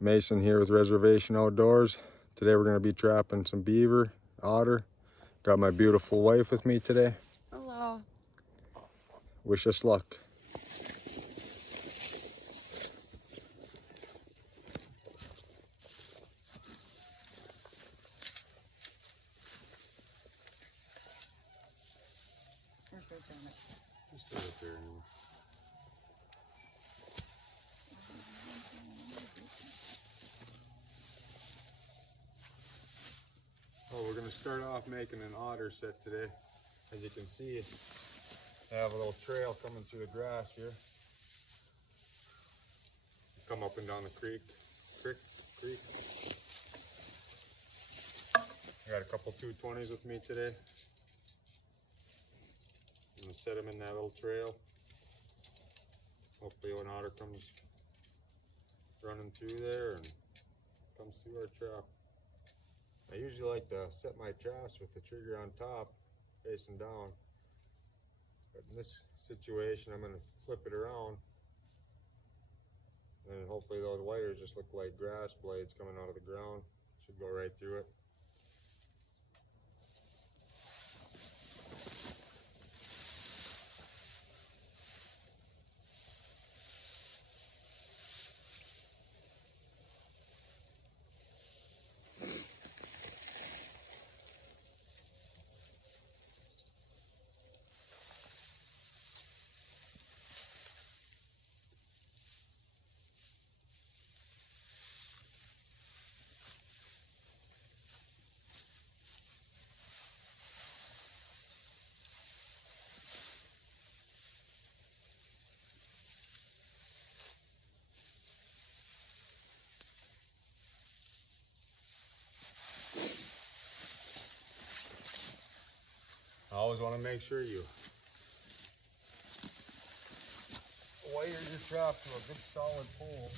Mason here with Reservation Outdoors. Today we're going to be trapping some beaver, otter. Got my beautiful wife with me today. Hello. Wish us luck. Just put it there. Oh, we're going to start off making an otter set today. As you can see, I have a little trail coming through the grass here. Come up and down the creek. I got a couple 220s with me today. I'm going to set them in that little trail. Hopefully an otter comes running through there and comes through our trap. I usually like to set my traps with the trigger on top, facing down. But in this situation, I'm going to flip it around. And hopefully those wires just look like grass blades coming out of the ground. Should go right through it. I always want to make sure you wire your trap to a good solid pole.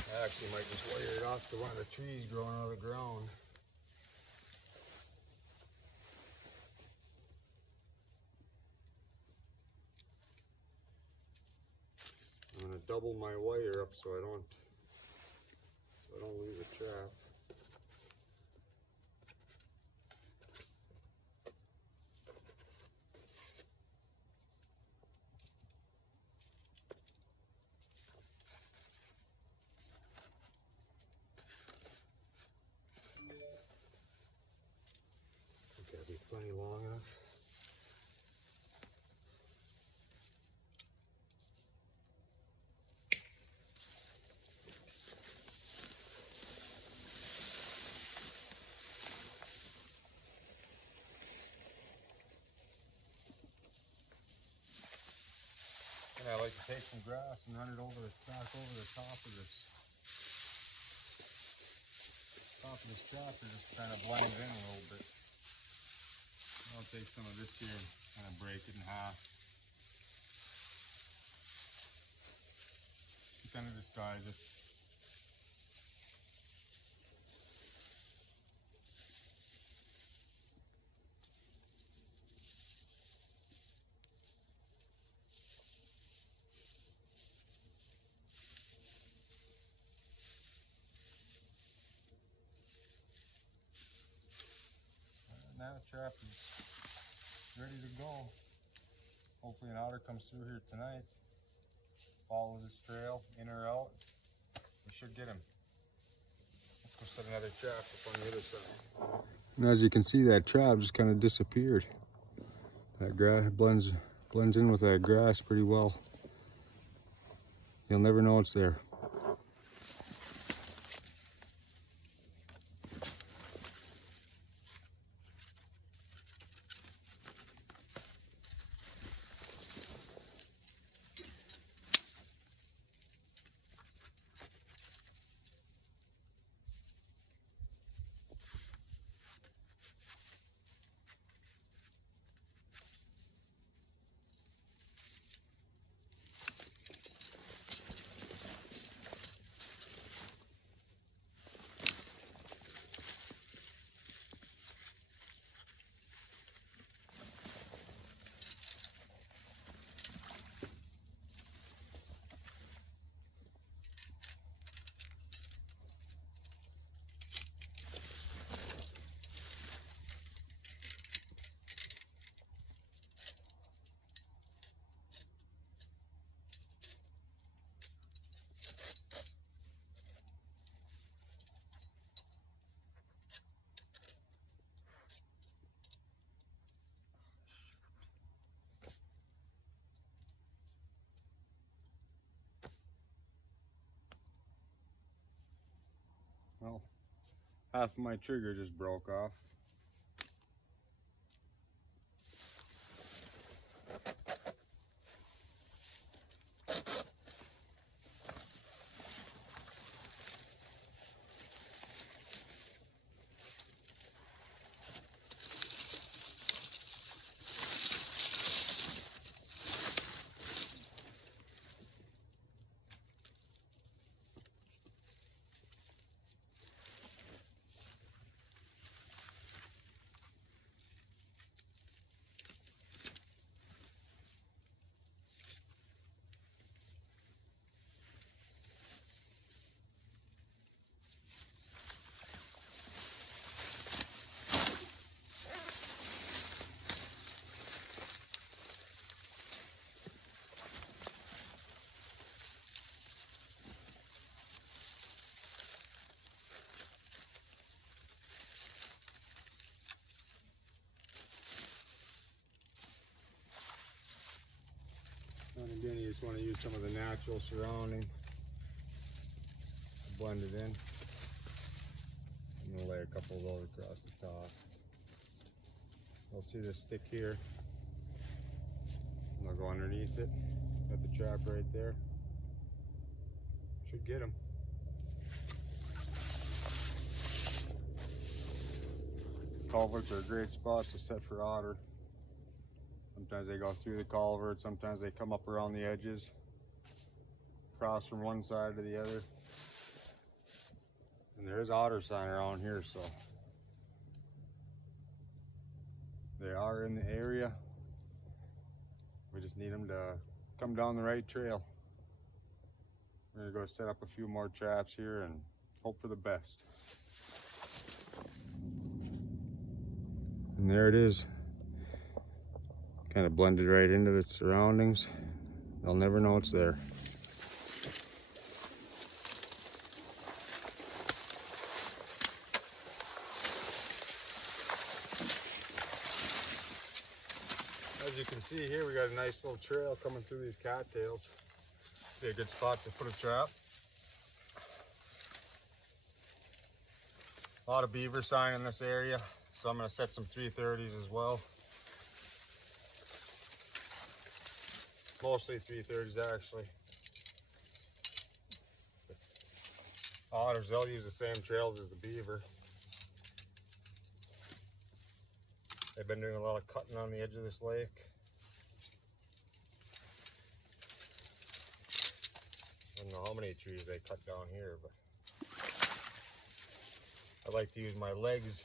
I actually might just wire it off to one of the trees growing out of the ground. I'm going to double my wire up so I don't leave the trap. It's got to be plenty long enough. And I like to take some grass and run it back over the top of this trap to just kind of blend it in a little bit. I'll take some of this here and kind of break it in half. To kind of disguise it. Now the trap is ready to go. Hopefully an otter comes through here tonight. Follow this trail, in or out. We should get him. Let's go set another trap up on the other side. And as you can see, that trap just kind of disappeared. That grass blends in with that grass pretty well. You'll never know it's there. Half of my trigger just broke off. And again, you just want to use some of the natural surrounding to blend it in. I'm going to lay a couple of those across the top. You'll see this stick here. And I'll go underneath it. Got the trap right there. Should get them. Culverts are great spots to set for otter. Sometimes they go through the culvert, sometimes they come up around the edges, cross from one side to the other. And there is otter sign around here, so they are in the area. We just need them to come down the right trail. We're gonna go set up a few more traps here and hope for the best. And there it is. Kind of blended right into the surroundings. They'll never know it's there. As you can see here, we got a nice little trail coming through these cattails. Be a good spot to put a trap. A lot of beaver sign in this area, so I'm going to set some 330s as well. Mostly 330s actually. Otters, they'll use the same trails as the beaver. They've been doing a lot of cutting on the edge of this lake. I don't know how many trees they cut down here, but I like to use my legs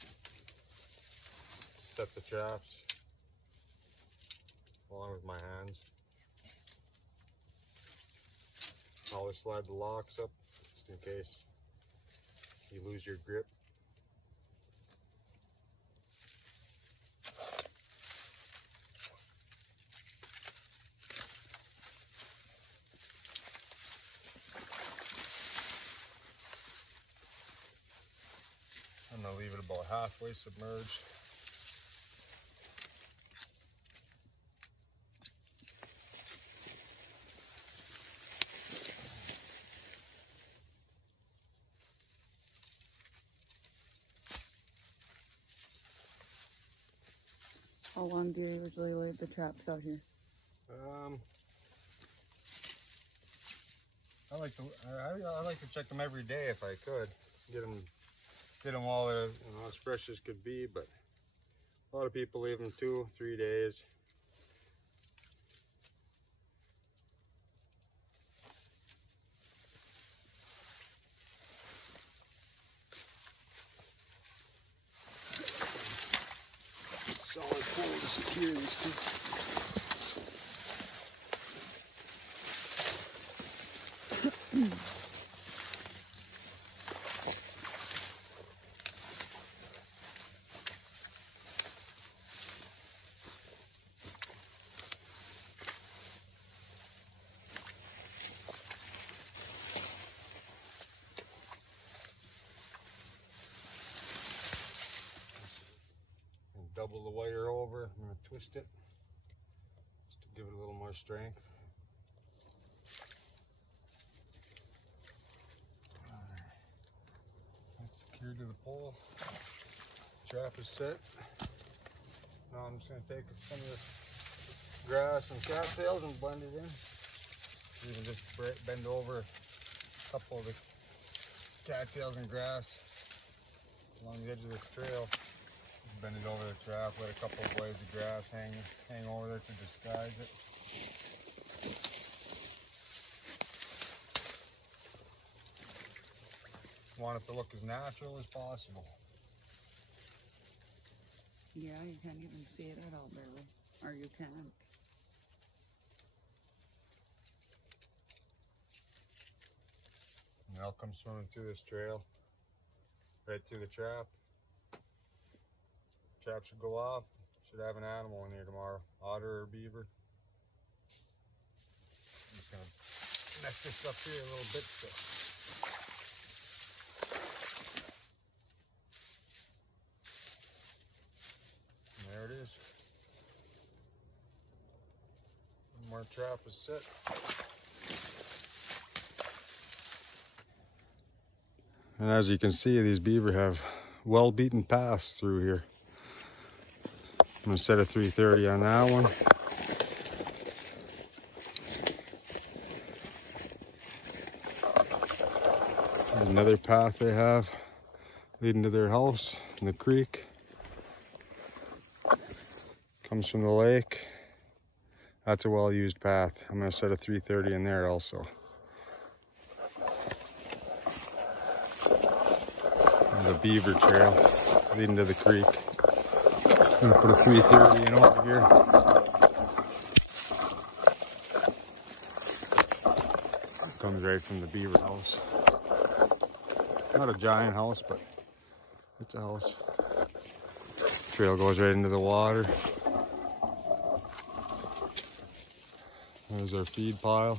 to set the traps along with my hands. Always slide the locks up just in case you lose your grip. I'm gonna leave it about halfway submerged. How long do you usually leave the traps out here? I like to check them every day if I could. Get them all as fresh as could be, but a lot of people leave them 2 or 3 days. Solid pole to secure these two. Double the wire over. I'm going to twist it just to give it a little more strength. Alright, that's secure. here to the pole. Trap is set. Now I'm just going to take some of this grass and cattails and blend it in. You can just bend over a couple of the cattails and grass along the edge of this trail. Just bend it over the trap, let a couple of blades of grass hang over there to disguise it. Want it to look as natural as possible. Yeah, you can't even see it at all, barely. Or you can. And I'll come swimming through this trail, right through the trap. Trap should go off. Should have an animal in here tomorrow, otter or beaver. I'm just gonna mess this up here a little bit. And there it is. One more trap is set. And as you can see, these beaver have well-beaten paths through here. I'm going to set a 330 on that one. There's another path they have leading to their house in the creek. Comes from the lake. That's a well-used path. I'm going to set a 330 in there also. The beaver trail leading to the creek. I'm gonna put a 330 in over here. Comes right from the beaver house. Not a giant house, but it's a house. Trail goes right into the water. There's our feed pile.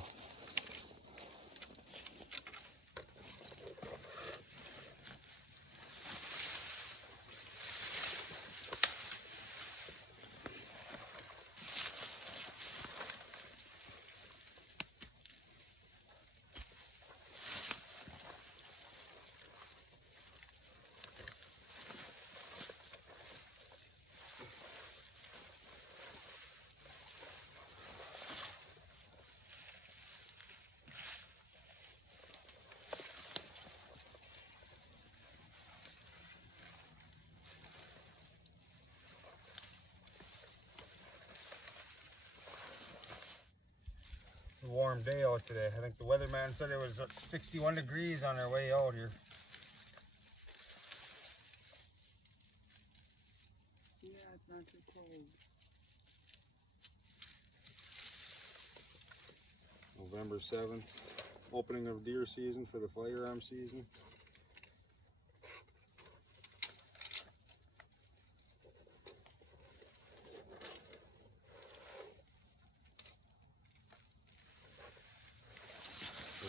Warm day out today. I think the weatherman said it was 61 degrees on our way out here. Yeah, it's not too cold. November 7th, opening of deer season for the firearm season.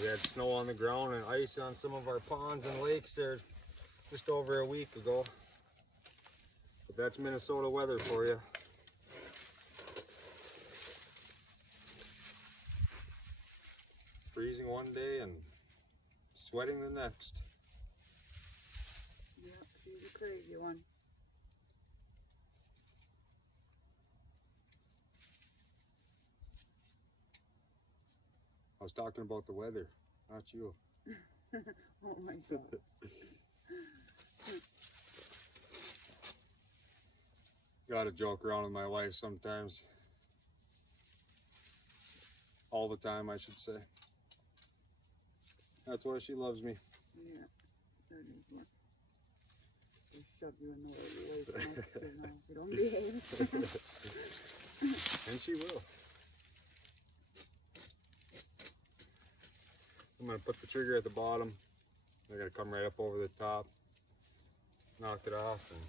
We had snow on the ground and ice on some of our ponds and lakes there just over a week ago. But that's Minnesota weather for you. Freezing one day and sweating the next. Yep, she's a crazy one. I was talking about the weather, not you. Oh my God. Gotta joke around with my wife sometimes. All the time, I should say. That's why she loves me. Yeah, that is one. They shove you in the way you wait next to now. You don't behave. And she will. I'm gonna put the trigger at the bottom. They're gonna come right up over the top, knock it off, and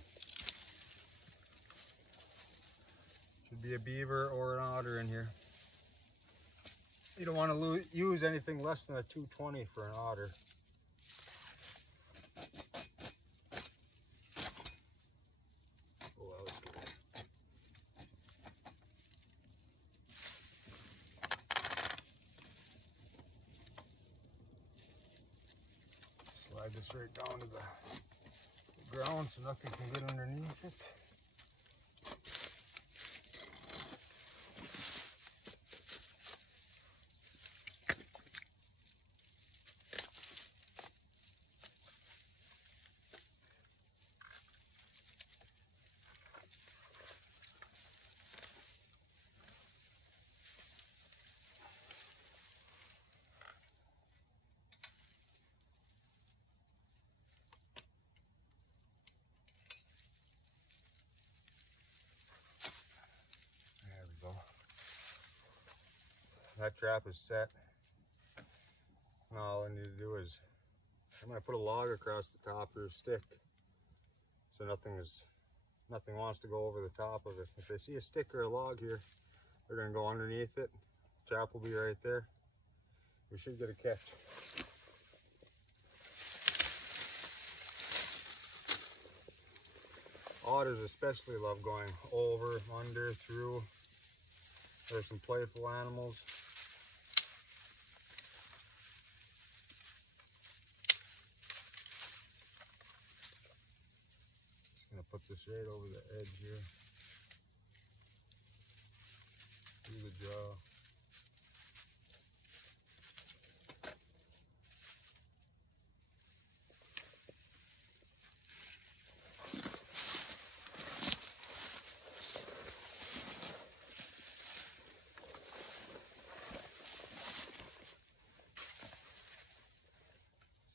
should be a beaver or an otter in here. You don't want to use anything less than a 220 for an otter. Oh, that was good. Slide this right down to the ground so nothing can get underneath it. That trap is set. Now all I need to do is, I'm going to put a log across the top of the stick so nothing wants to go over the top of it. If they see a stick or a log here, they're going to go underneath it. Trap will be right there. We should get a catch. Otters especially love going over, under, through. There's some playful animals. Just gonna put this right over the edge here. Through the jaw.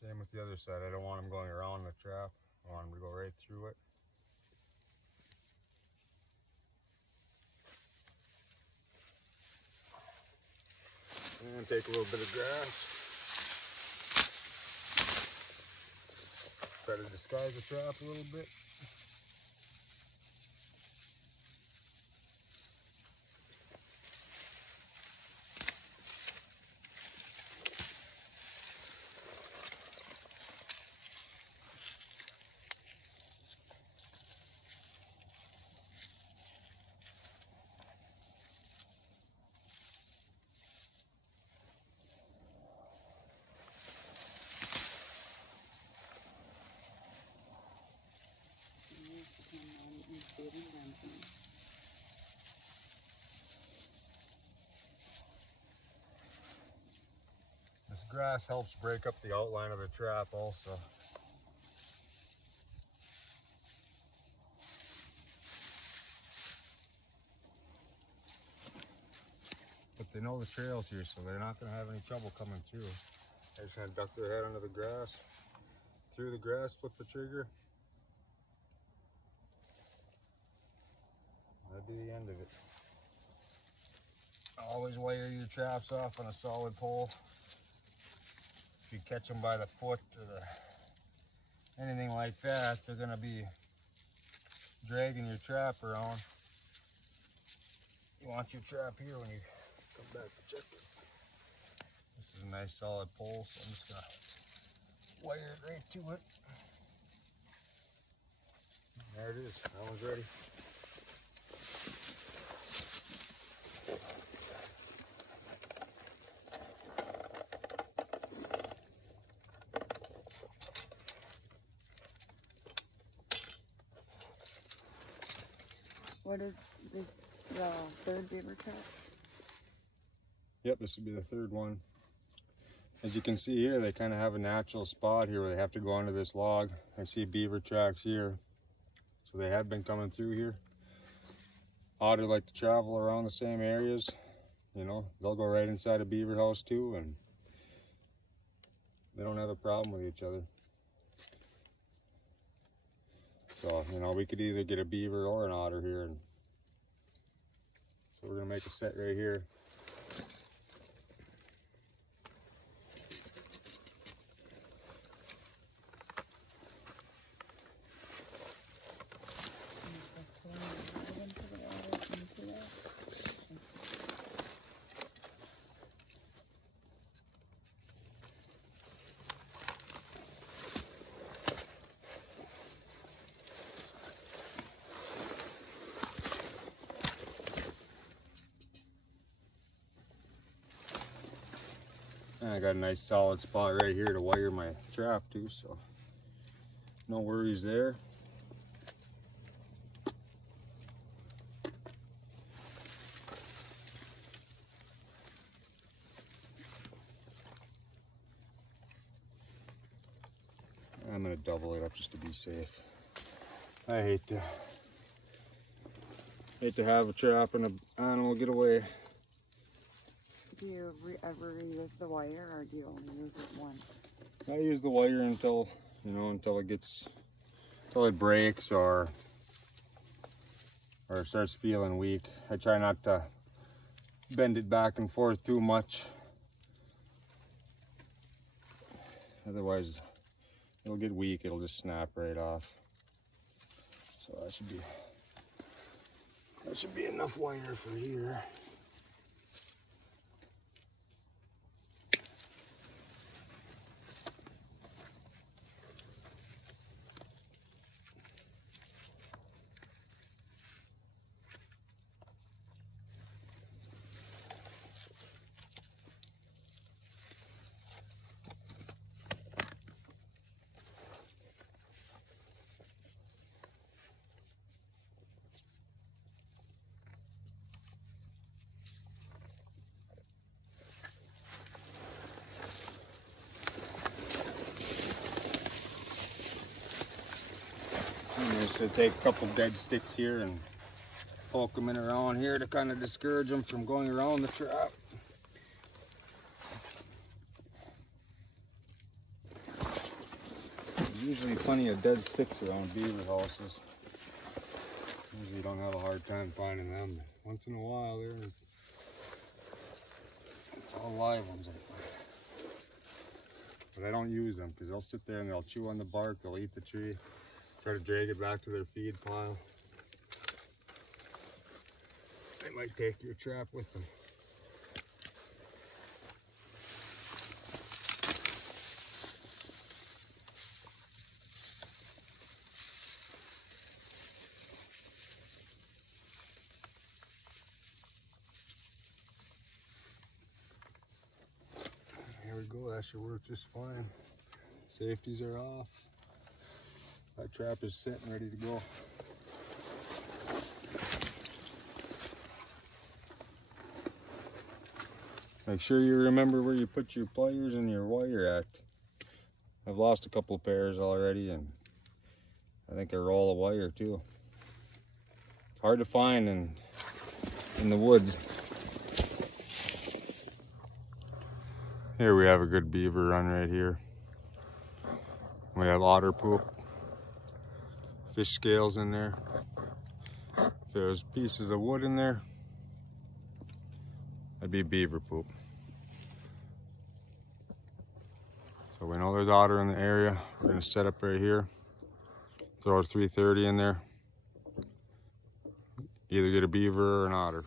Same with the other side. I don't want them going around the trap. I want them to go right through it. And take a little bit of grass. Try to disguise the trap a little bit. This grass helps break up the outline of the trap also. But they know the trail's here, so they're not going to have any trouble coming through. They're just going to duck their head under the grass. Through the grass, flip the trigger. That'd be the end of it. Always wire your traps off on a solid pole. If you catch them by the foot or anything like that, they're going to be dragging your trap around. You want your trap here when you come back to check it. This is a nice solid pole, so I'm just going to wire it right to it. There it is. That one's ready. What is this, the third beaver trap? Yep, this would be the third one. As you can see here, they kind of have a natural spot here where they have to go under this log. I see beaver tracks here, so they have been coming through here. Otter like to travel around the same areas. You know, they'll go right inside a beaver house too, and they don't have a problem with each other. So, you know, we could either get a beaver or an otter here. And so we're gonna make a set right here. And I got a nice solid spot right here to wire my trap to, so no worries there. might double it up just to be safe. I hate to have a trap and an animal get away. Do you ever use the wire, or do you only use it once? I use the wire until, you know, until it breaks or it starts feeling weak. I try not to bend it back and forth too much. Otherwise, it'll get weak. It'll just snap right off. So that should be enough wire for here. I'm just going to take a couple dead sticks here and poke them in around here to kind of discourage them from going around the trap. There's usually plenty of dead sticks around beaver houses. Usually don't have a hard time finding them. Once in a while, it's all live ones I find. But I don't use them because they'll sit there and they'll chew on the bark, they'll eat the tree, try to drag it back to their feed pile. They might take your trap with them. Here we go, that should work just fine. Safeties are off. That trap is set and ready to go. Make sure you remember where you put your pliers and your wire at. I've lost a couple pairs already, and I think a roll of wire too. It's hard to find in the woods. Here we have a good beaver run right here. We have otter poop, fish scales in there. If there's pieces of wood in there, that'd be beaver poop. So we know there's otter in the area. We're gonna set up right here. Throw a 330 in there. Either get a beaver or an otter.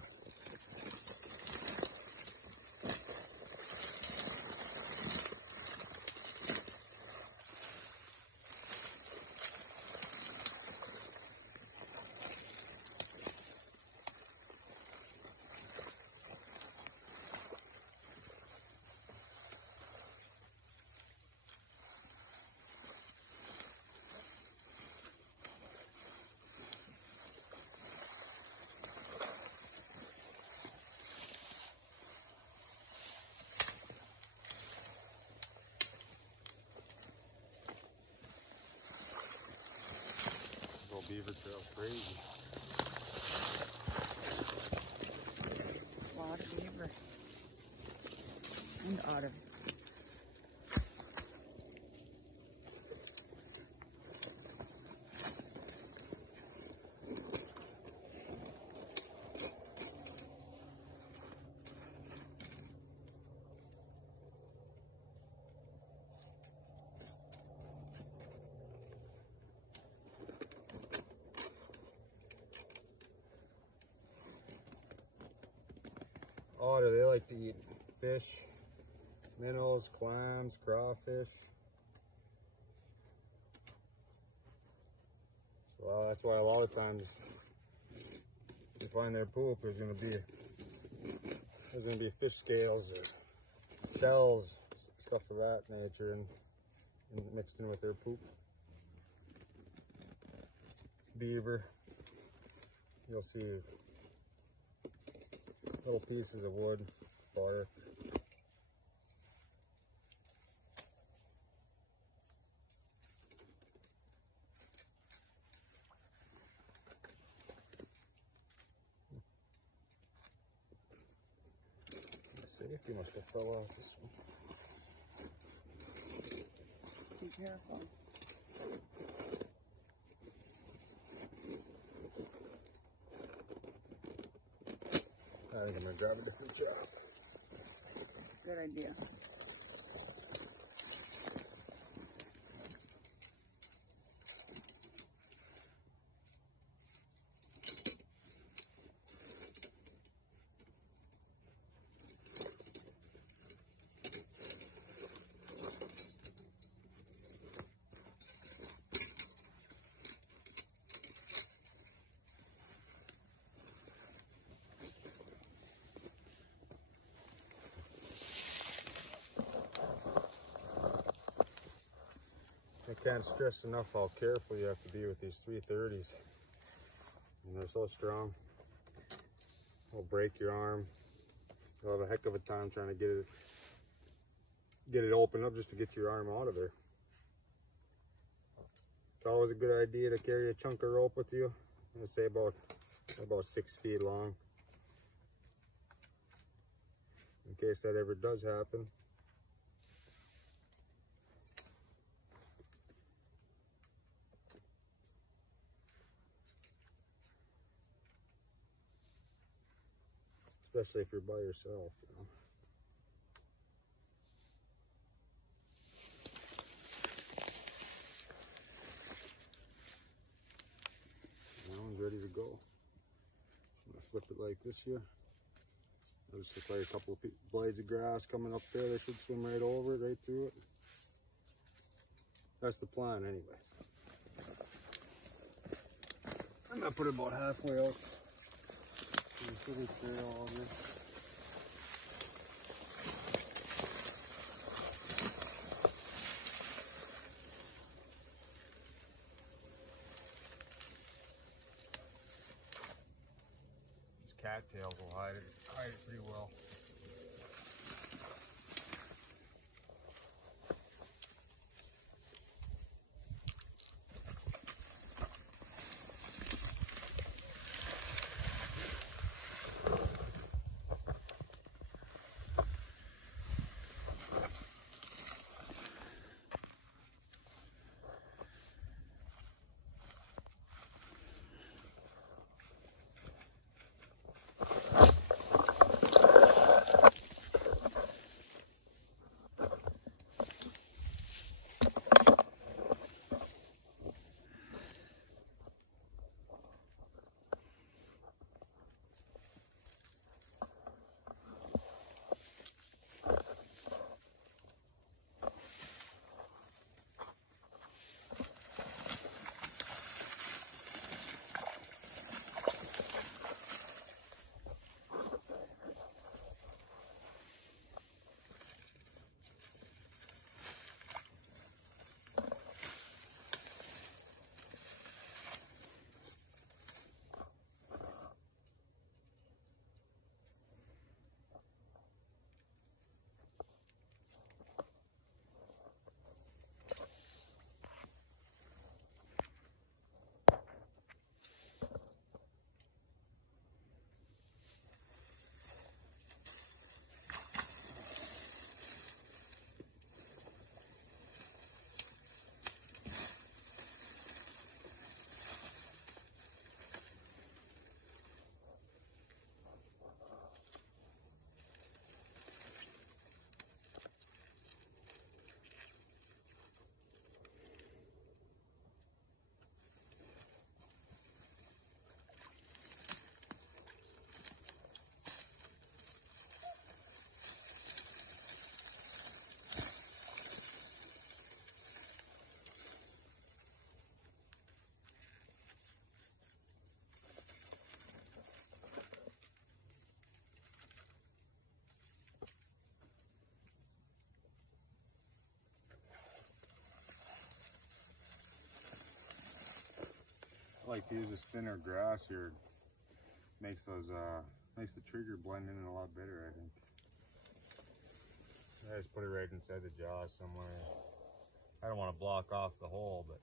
Beaver trail crazy. A lot of beaver and otter. Otter, they like to eat fish, minnows, clams, crawfish. So that's why a lot of times you find their poop there's gonna be fish scales or shells, stuff of that nature, and mixed in with their poop. Beaver, you'll see little pieces of wood, bark. Safety must have fell off this one. Be careful. I think I'm gonna grab a different job. Good idea. I can't stress enough how careful you have to be with these 330s. And they're so strong. They'll break your arm. You'll have a heck of a time trying to get it open up just to get your arm out of there. It's always a good idea to carry a chunk of rope with you. I'm gonna say about 6 feet long, in case that ever does happen. Especially if you're by yourself, you know. That one's ready to go. I'm gonna flip it like this here. There's just like a couple of blades of grass coming up there. They should swim right over it, right through it. That's the plan anyway. I'm gonna put it about halfway out. Sugar trail over. These cattails will hide it pretty well. I like to use this thinner grass here. Makes the trigger blend in a lot better, I think. I just put it right inside the jaw somewhere. I don't want to block off the hole, but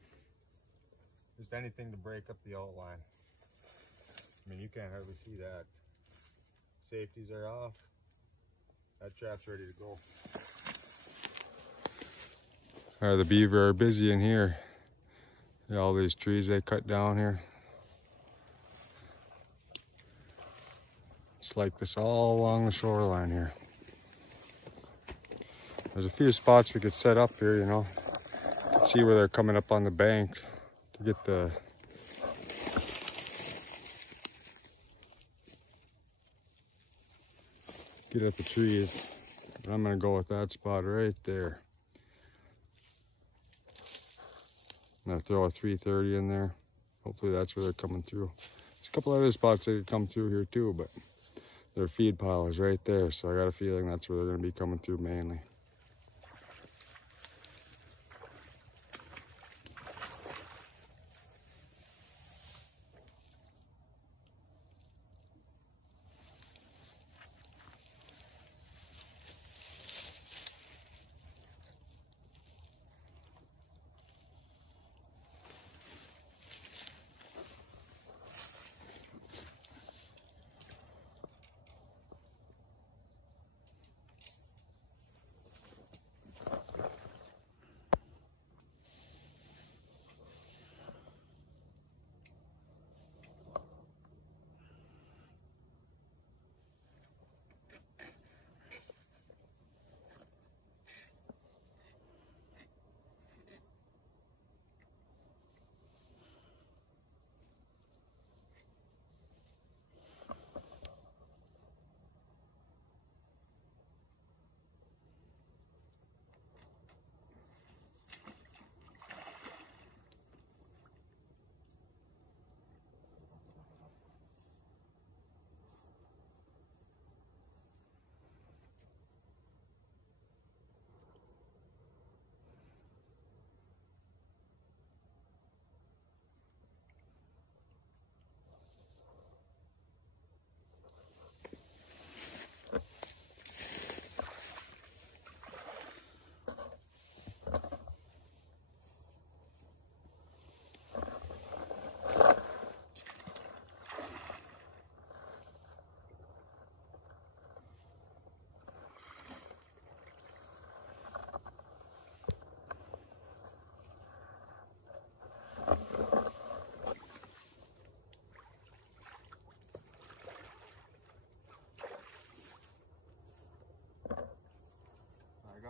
just anything to break up the outline. I mean, you can't hardly see that. Safeties are off. That trap's ready to go. The beaver are busy in here. Yeah, all these trees they cut down here. It's like this all along the shoreline here. There's a few spots we could set up here, you know. You can see where they're coming up on the bank to get the at the trees. But I'm gonna go with that spot right there. I'm gonna throw a 330 in there. Hopefully that's where they're coming through. There's a couple other spots they could come through here too, but their feed pile is right there, so I got a feeling that's where they're gonna be coming through mainly.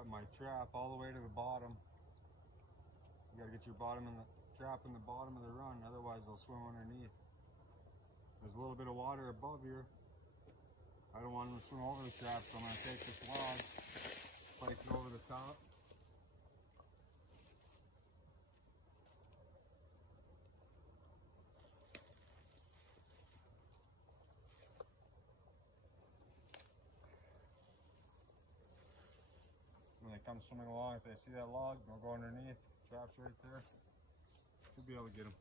My trap all the way to the bottom. You gotta get your trap in the bottom of the run, otherwise they'll swim underneath. There's a little bit of water above here. I don't want them to swim over the trap, so I'm gonna take this log, place it over the top. When they come swimming along, if they see that log, they'll go underneath. Trap's right there. Should be able to get them.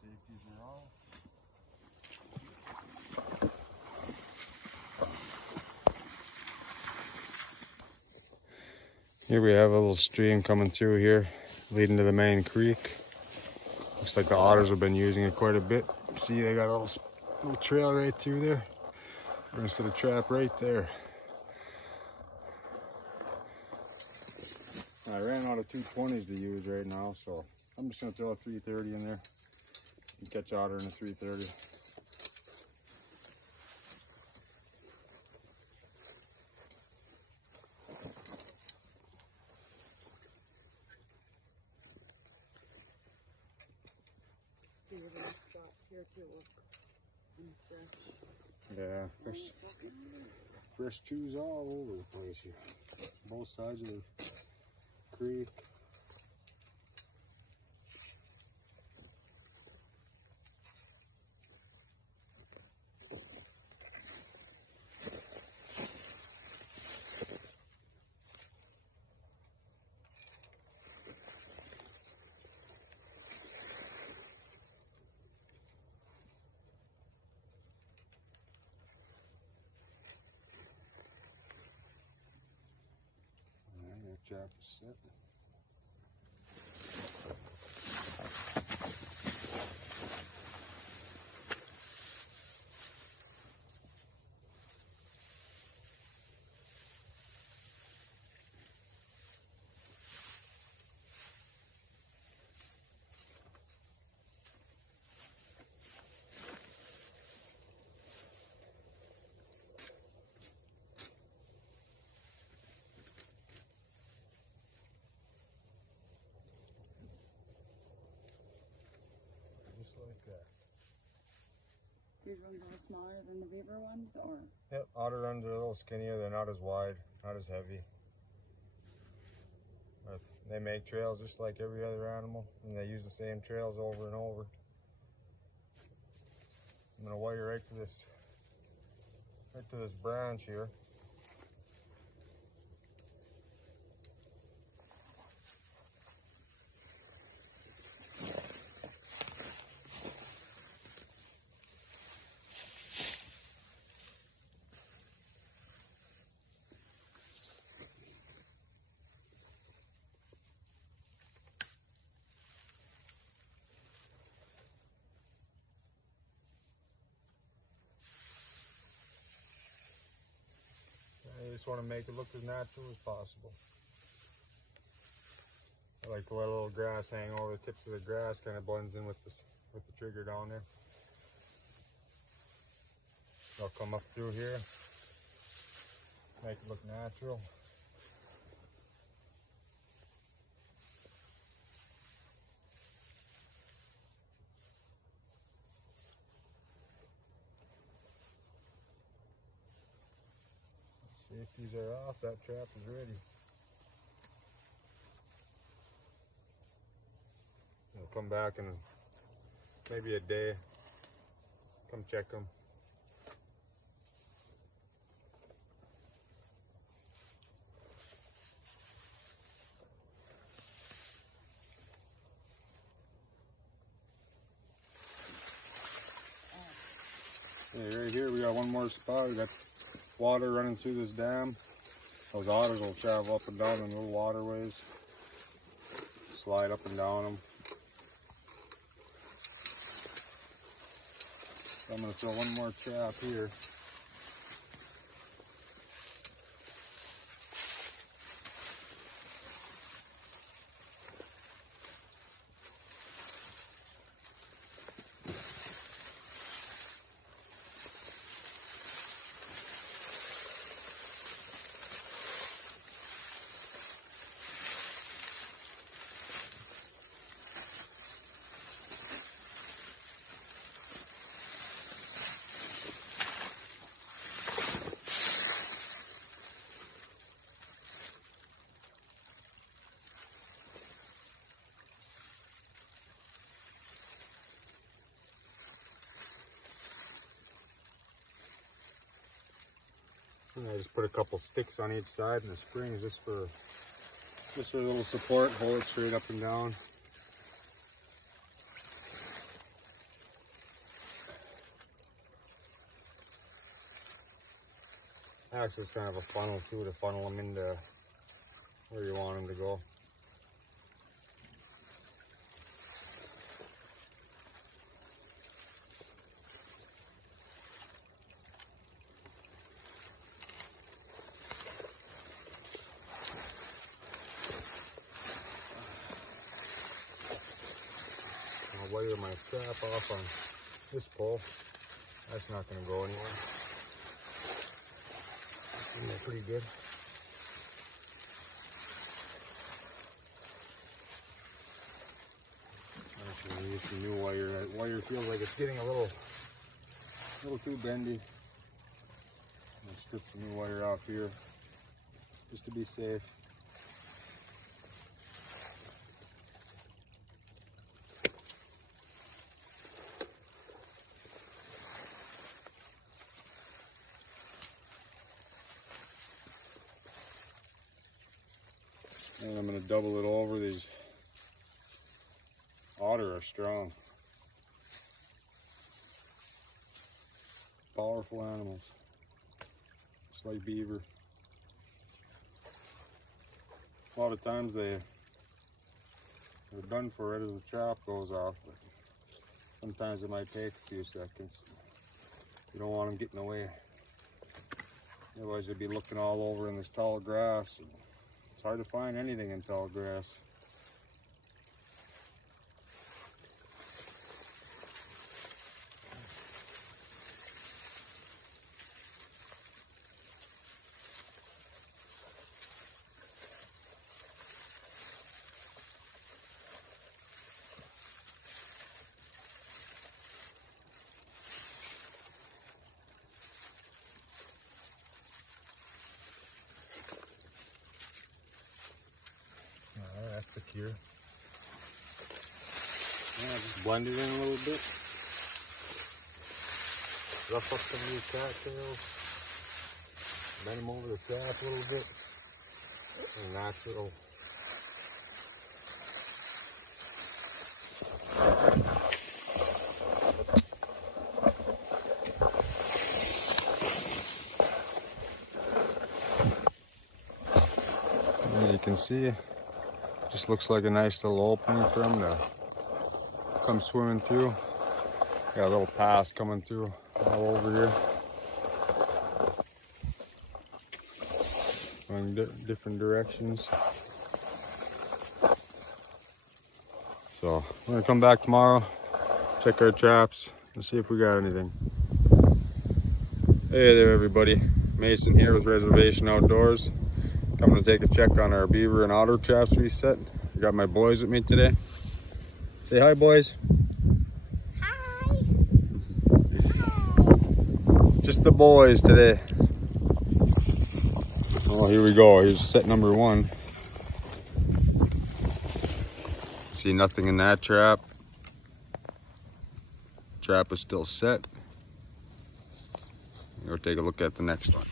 Safeties are off. Here we have a little stream coming through here, leading to the main creek. Looks like the otters have been using it quite a bit. See, they got a little trail right through there. We're gonna set a trap right there. I ran out of 220s to use right now, so I'm just gonna throw a 330 in there and catch otter in a 330. Yeah, fresh chews all over the place here. Both sides of the creek. trap is set. Like that. These ones are smaller than the beaver ones, or? Yep, otter runs are a little skinnier. They're not as wide, not as heavy. But they make trails just like every other animal, and they use the same trails over and over. I'm gonna wire right to this branch here. I just want to make it look as natural as possible. I like to let a little grass hang over the tips of the grass, kind of blends in with the trigger down there. I'll come up through here, make it look natural. Safeties are off, that trap is ready. I'll come back in maybe a day, come check them. Okay, right here we got one more spot. We got water running through this dam. Those otters will travel up and down in little waterways, slide up and down them. So I'm going to throw one more trap here. And I just put a couple sticks on each side, and the springs just for a little support, hold it straight up and down. Actually, it's kind of a funnel too, to funnel them into where you want them to go. I'll wire my strap off on this pole. That's not going to go anywhere. They're pretty good. Actually, use some new wire. That wire feels like it's getting a little too bendy. I'll strip some new wire off here just to be safe. And I'm going to double it over. These otter are strong. Powerful animals. Just like beaver. A lot of times they're done for right as the trap goes off, but sometimes it might take a few seconds. You don't want them getting away. Otherwise they'd be looking all over in this tall grass. It's hard to find anything in tall grass. That's secure. Yeah, just blend it in a little bit. Rough up some of these cattails. Bend them over the trap a little bit. And natural. And you can see just looks like a nice little opening for them to come swimming through. Got a little pass coming through all over here. Going different directions. So we're gonna come back tomorrow, check our traps, and see if we got anything. Hey there everybody, Mason here with Reservation Outdoors. Coming to take a check on our beaver and otter traps we set. I got my boys with me today. Say hi, boys. Hi. Just the boys today. Oh, here we go. Here's set number one. See nothing in that trap. Trap is still set. We'll take a look at the next one.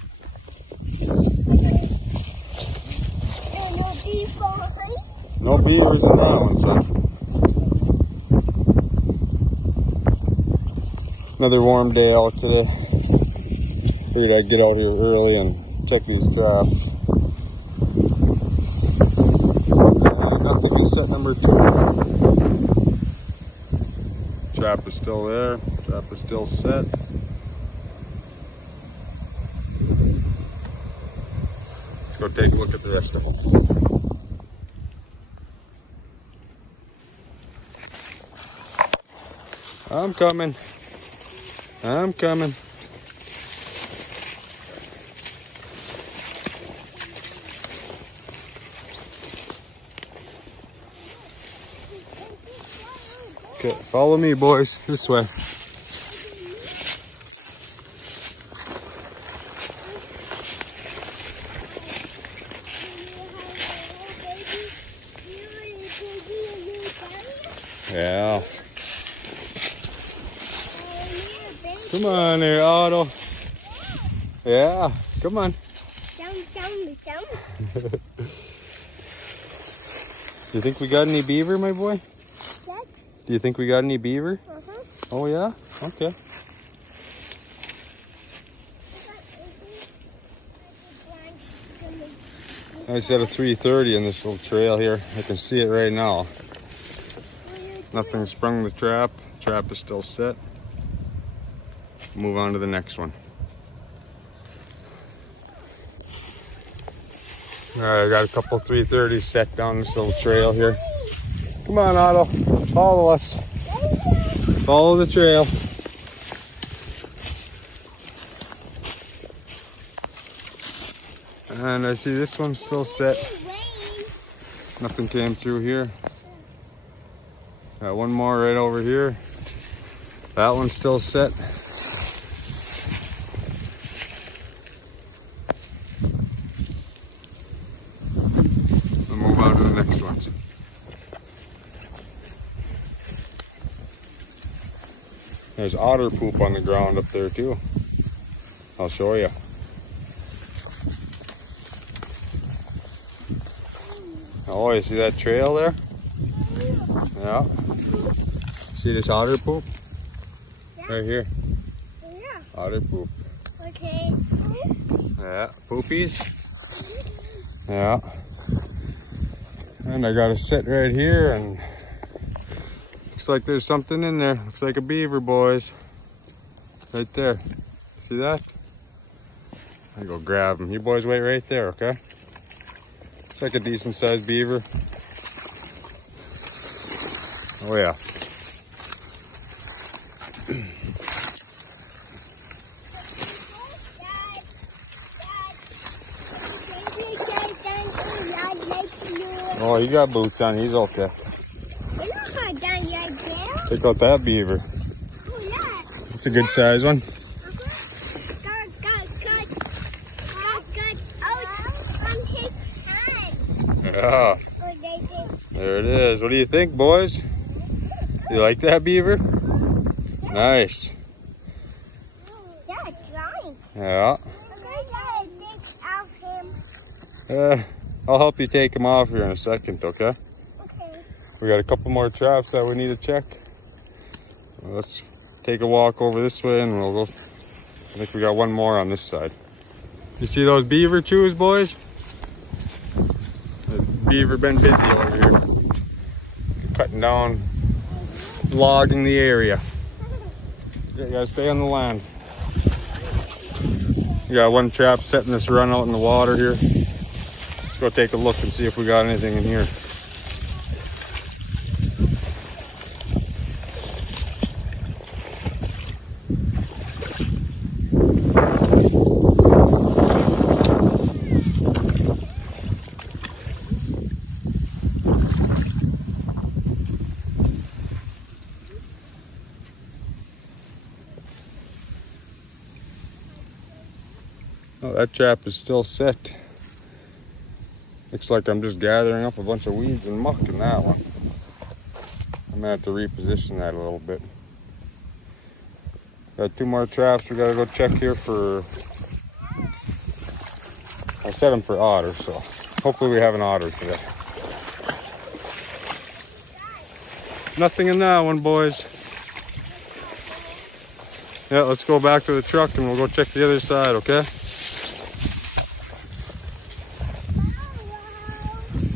No beavers in that one, son. Another warm day out today. Figured I'd get out here early and check these traps. Nothing in set number 2. Trap is still there. Trap is still set. Let's go take a look at the rest of them. I'm coming. I'm coming. Okay, follow me, boys. This way. Yeah. Come on there, Otto. Yeah, come on. You think we got any beaver, my boy? What? Do you think we got any beaver? Oh yeah? Okay. I set a 330 in this little trail here. I can see it right now. Nothing sprung the trap. Trap is still set. Move on to the next one. All right, I got a couple 330s set down this little trail here. Come on, Otto, follow us. Follow the trail. And I see this one's still set. Nothing came through here. Got one more right over here. That one's still set. We'll move on to the next ones. There's otter poop on the ground up there too. I'll show you. Oh, you see that trail there? Yeah. See this otter poop? Yeah. Right here. Yeah. Otter poop. Okay. Yeah. Poopies? Yeah. And I got a set right here, and looks like there's something in there. Looks like a beaver, boys. Right there. See that? I go grab him. You boys wait right there, okay? It's like a decent sized beaver. Oh yeah. Oh, he got boots on. He's okay. Check out that beaver. It's a good size one. Yeah. There it is. What do you think, boys? You like that beaver? Nice. Yeah. I'll help you take him off here in a second, okay? Okay. We got a couple more traps that we need to check. Let's take a walk over this way and we'll go. I think we got one more on this side. You see those beaver chews, boys? The beaver been busy over here. Cutting down, logging the area. Yeah, you gotta stay on the land. We got one trap setting this run out in the water here. Let's go take a look and see if we got anything in here. Oh, that trap is still set. Looks like I'm just gathering up a bunch of weeds and muck in that one. I'm gonna have to reposition that a little bit. Got two more traps we gotta go check here for. I set them for otter, so hopefully we have an otter today. Nothing in that one, boys. Yeah, let's go back to the truck and we'll go check the other side, okay?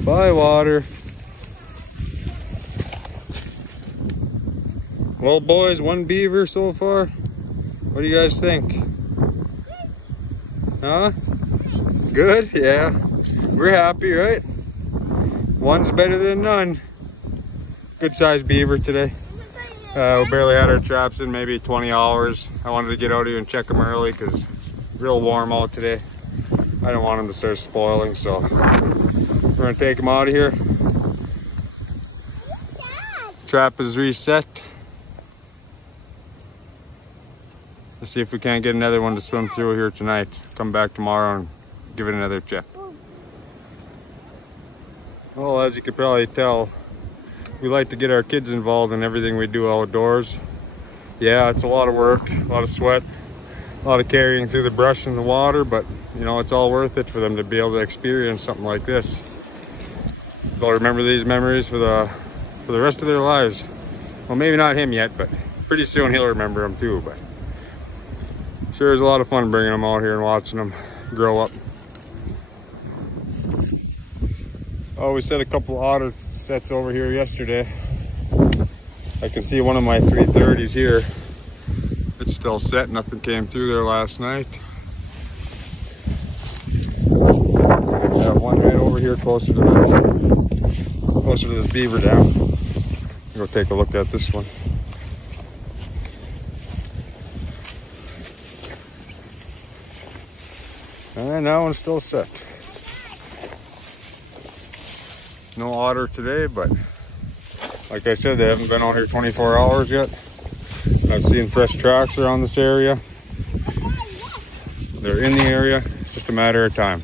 Bye, water. Well, boys, one beaver so far. What do you guys think? Huh? Good? Yeah. We're happy, right? One's better than none. Good sized beaver today. We barely had our traps in, maybe 20 hours. I wanted to get out here and check them early because it's real warm out today. I don't want them to start spoiling, so we're gonna take them out of here. Trap is reset. Let's see if we can't get another one to swim through here tonight. Come back tomorrow and give it another check. Well, as you can probably tell, we like to get our kids involved in everything we do outdoors. Yeah, it's a lot of work, a lot of sweat, a lot of carrying through the brush and the water, but you know, it's all worth it for them to be able to experience something like this. They'll remember these memories for the rest of their lives. Well, maybe not him yet, but pretty soon he'll remember them too. But sure is a lot of fun bringing them out here and watching them grow up. Oh, we set a couple otter sets over here yesterday. I can see one of my 330s here. It's still set, nothing came through there last night. We have one right over here closer to this beaver down. Go take a look at this one. And that one's still set. No otter today, but like I said, they haven't been out here 24 hours yet. I've seen fresh tracks around this area. They're in the area, it's just a matter of time.